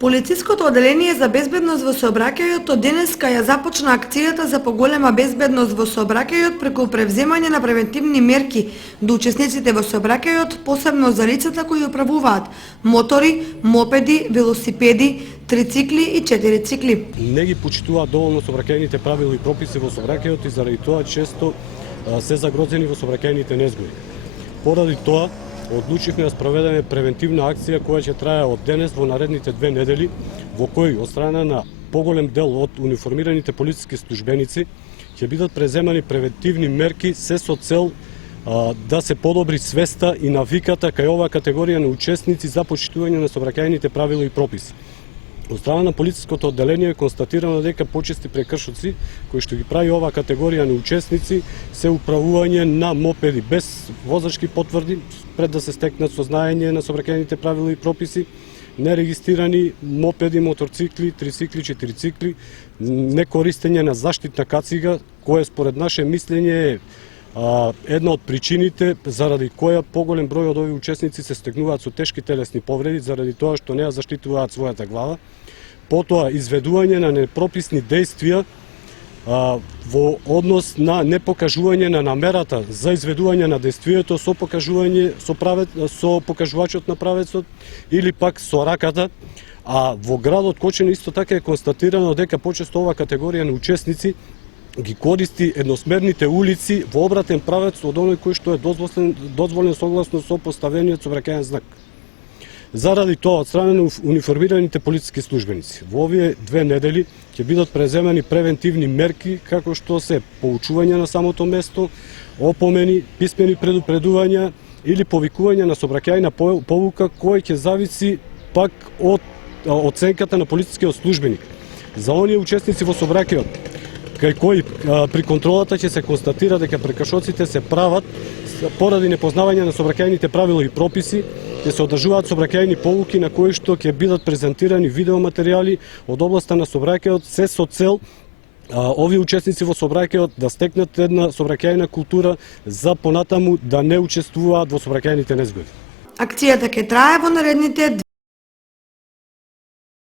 Полициското одделение за безбедност во сообраќајот од денеска ја започна акцијата за поголема безбедност во сообраќајот преку превземање на превентивни мерки до учесниците во сообраќајот, посебно за лицата кои управуваат мотори, мопеди, велосипеди, трицикли и четирицикли. Не ги почитуваат доволно сообраќајните правила и прописи во сообраќајот и заради тоа често се загрозени во сообраќајните незгоди. Поради тоа, одлучивме да спроведеме превентивна акција која ќе трае од денес во наредните 2 недели, во кој од страна на поголем дел од униформираните полициски службеници ќе бидат преземани превентивни мерки се со цел да се подобри свеста и навиката кај оваа категорија на учесници за почитување на сообраќајните правила и прописи. Од страна на полициското одделение е констатирано дека почести прекршоци кои што ги прави оваа категорија на учесници се управување на мопеди без возачки потврди пред да се стекнат сознаење на сообраќајните правила и прописи, нерегистрирани мопеди, моторцикли, трицикли, четирицикли, некористење на заштитна кацига, кое според наше мислење е една од причините заради која поголем број од овие учесници се стекнуваат со тешки телесни повреди заради тоа што не ја заштитуваат својата глава. Потоа изведување на непрописни действија во однос на непокажување на намерата за изведување на действието со покажување со покажувачот на правецот или пак со раката. А во градот Кочани исто така е констатирано дека почесто оваа категорија на учесници ги користи едносмерните улици во обратен правец од оној кој што е дозволен согласно со поставениот сообраќајен знак. Заради тоа, од страна на униформираните полициски службеници, во овие 2 недели ќе бидат преземани превентивни мерки, како што се поучување на самото место, опомени, писмени предупредувања или повикување на сообраќајна повука, кој ќе зависи пак од оценката на полицискиот службеник. За оние учесници во сообраќајот, кај кои при контролата ќе се констатира дека прекршоците се прават поради непознавање на сообраќајните правила и прописи, ќе се одржуваат сообраќајни полуки на кои што ќе бидат презентирани видеоматеријали од областа на сообраќајот, се со цел овие учесници во сообраќајот да стекнат една сообраќајна култура за понатаму да не учествуваат во сообраќајните незгоди. Акцијата ќе трае во наредните